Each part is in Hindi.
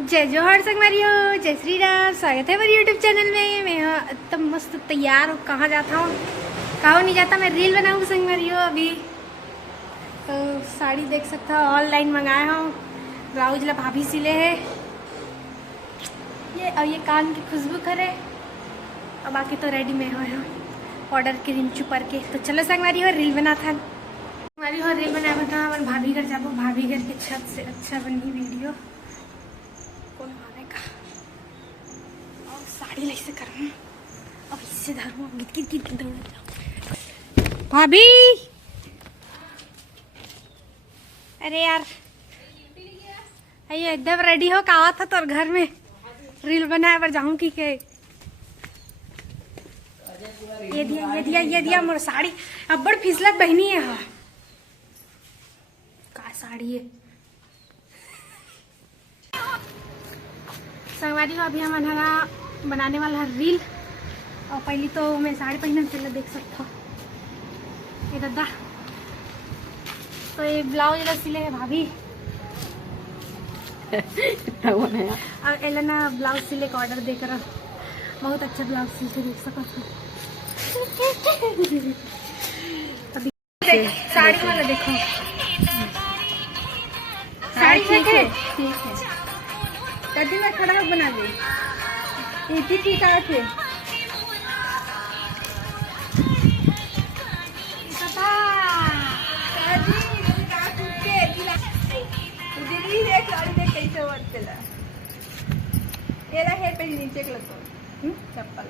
जय जोहर संगवारी हो, जय श्री राम। स्वागत है मेरे यूट्यूब चैनल में। मैं एकदम मस्त तैयार हूँ। कहाँ जाता हूँ, कहाँ नहीं जाता। मैं रील बनाऊँ संगवारी हो। अभी तो साड़ी देख सकता हो, ऑनलाइन मंगाया हूँ। ब्लाउज ला भाभी सिले है ये, और ये कान की खुशबू करे। और बाकी तो रेडी में हो ऑर्डर के रिम चुपर के। तो चलो संगवारी हो, रील बना था संगवारी हो। रील बना बता अपन भाभी घर जाबो। भाभी घर के छत से अच्छा बनी वीडियो का। और साड़ी ऐसे करूँ और इससे धरूँ, गिट गिट दौड़ जाऊँ। भाभी, अरे यार ये एकदम रेडी हो। कहा था तोर घर में रील बनाए पर जाऊँ की के। ये दिया मोर साड़ी। अब बड़ फिसलत बहनी है। हाँ का साड़ी है संगवारी हो। अभी हमारा बनाने वाला है रील। और पहली तो मैं साड़ी पहनने चले, देख सकता हूँ ये दादा। तो ये ब्लाउज सिले है भाभी और एला ना ब्लाउज सिले का ऑर्डर देकर बहुत अच्छा ब्लाउज सिलते, देख सको। अभी साड़ी वाला देखो, साड़ी ठीक है। कभी मैं खड़ा बना दे इतनी ठीक है। दीदी देख साड़ी देख कैसे वर्तला ये रहा है। पहले नीचे के लगो चप्पल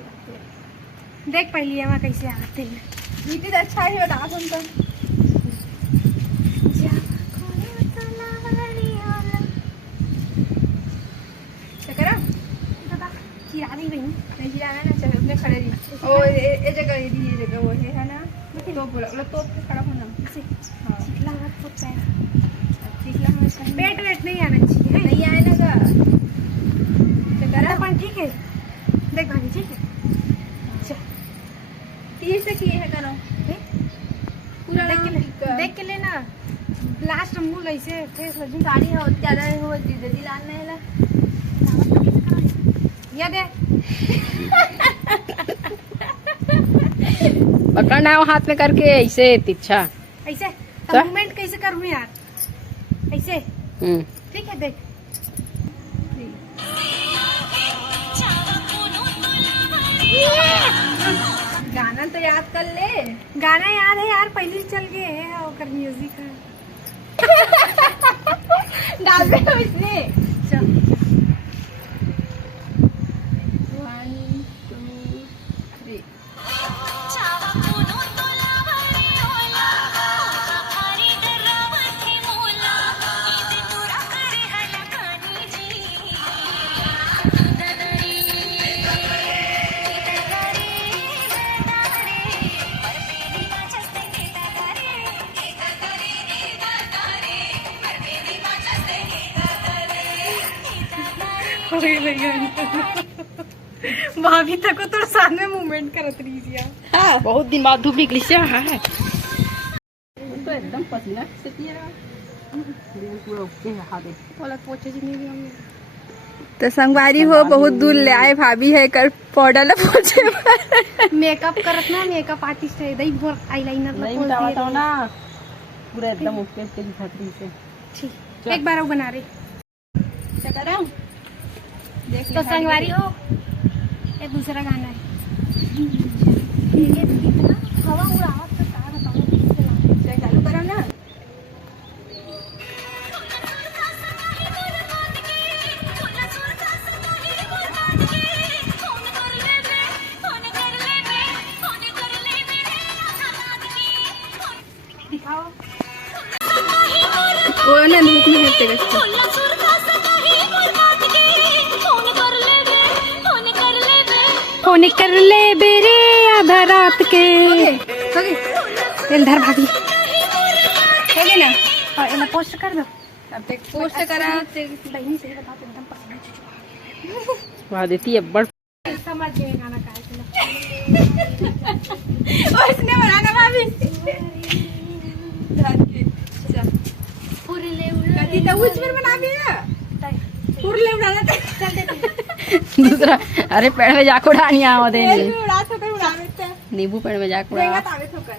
देख पहली वहाँ कैसे आते हैं। दीदी अच्छा है बता तुम चिरा नहीं बहन, नहीं जाना ना। चलो अपने खड़े रही। ओ ये जगह ये जगह वो है ना। तो बोला तो खड़ा होना। हाँ चिकला हाथ फुट पैर, चिकला हाथ पेट वेट नहीं आना चाहिए। नहीं आए ना का चकरा अपन ठीक है। देख भाभी ठीक है। तीर से किए है करो पूरा देख के लेना। लास्ट मूल ऐसे फेस लगी साड़ी हो ज्यादा हो दीदी लाना है ला या दे पकड़ना है हाथ में करके ऐसे तिरछा ऐसे। मूवमेंट कैसे करूँ यार ऐसे। ठीक है देख। गाना तो याद कर ले। गाना याद है यार, पहले चल गए है और म्यूजिक है। डाल दे इसने। चल 1 2 3 भाभी तक तो साथ में मूवमेंट करत रही है। हाँ, बहुत दिन बाद धूप निकली से है तो एकदम पसीना से पूरा उठे हाथ बोला पोछे जी नहीं भी हमने। तो संगवारी हो बहुत दूर ले आए भाभी है कर पाउडर ला पोछे मेकअप करत ना, मेकअप आर्टिस्ट है। दई बोर आईलाइनर नहीं बताता हूँ ना, पूरा एकदम उठे से दिखत रही से। ठीक, एक बार वो बना रही। चकरा देख तो संगवारी हो, ये दूसरा गाना है। हवा उड़ावा तो क्या बताऊं। चालू करो ना। दिखाओ वो ना धूप में है तेरे फोन कर ले बेरे आधा रात के। धर भाभी हो गया ना। और इन्हें पोस्ट कर दो। अब देख पोस्ट करा बहनी से बता तो एकदम पसंद वहाँ देती है बड़ समझ गए गाना का। उसने बनाना भाभी पूरी ले कती तो उस में बना दिया। उड़ले उड़ाना दूसरा अरे पेड़ में जाको उड़ानी आवत है तेल में उड़ा तो कर उड़ावे ते नींबू पेड़ में जाको देगा उड़ा तावे तो कर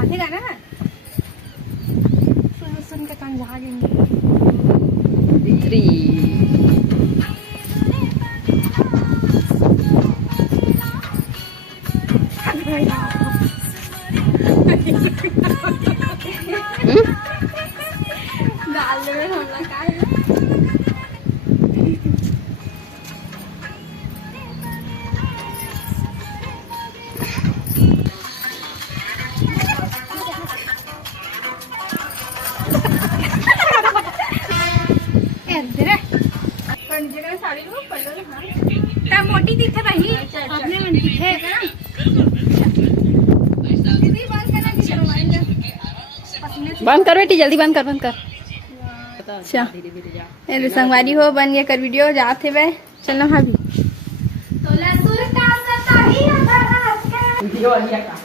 आधे गाना है सुन के कान भागेंगे। 3 डाल दे में हमला का है पंजे का साड़ी लो पड़ल हां ता मोटी दिखे भाई अपने मन दिखे दीदी बंद करना कि करवाएंगे बंद कर बेटी जल्दी बंद कर अच्छा ये संगवारी हो बन गया कर वीडियो जाते वे चलना भाभी तो लसुर का सताही अधरा वीडियो वाली का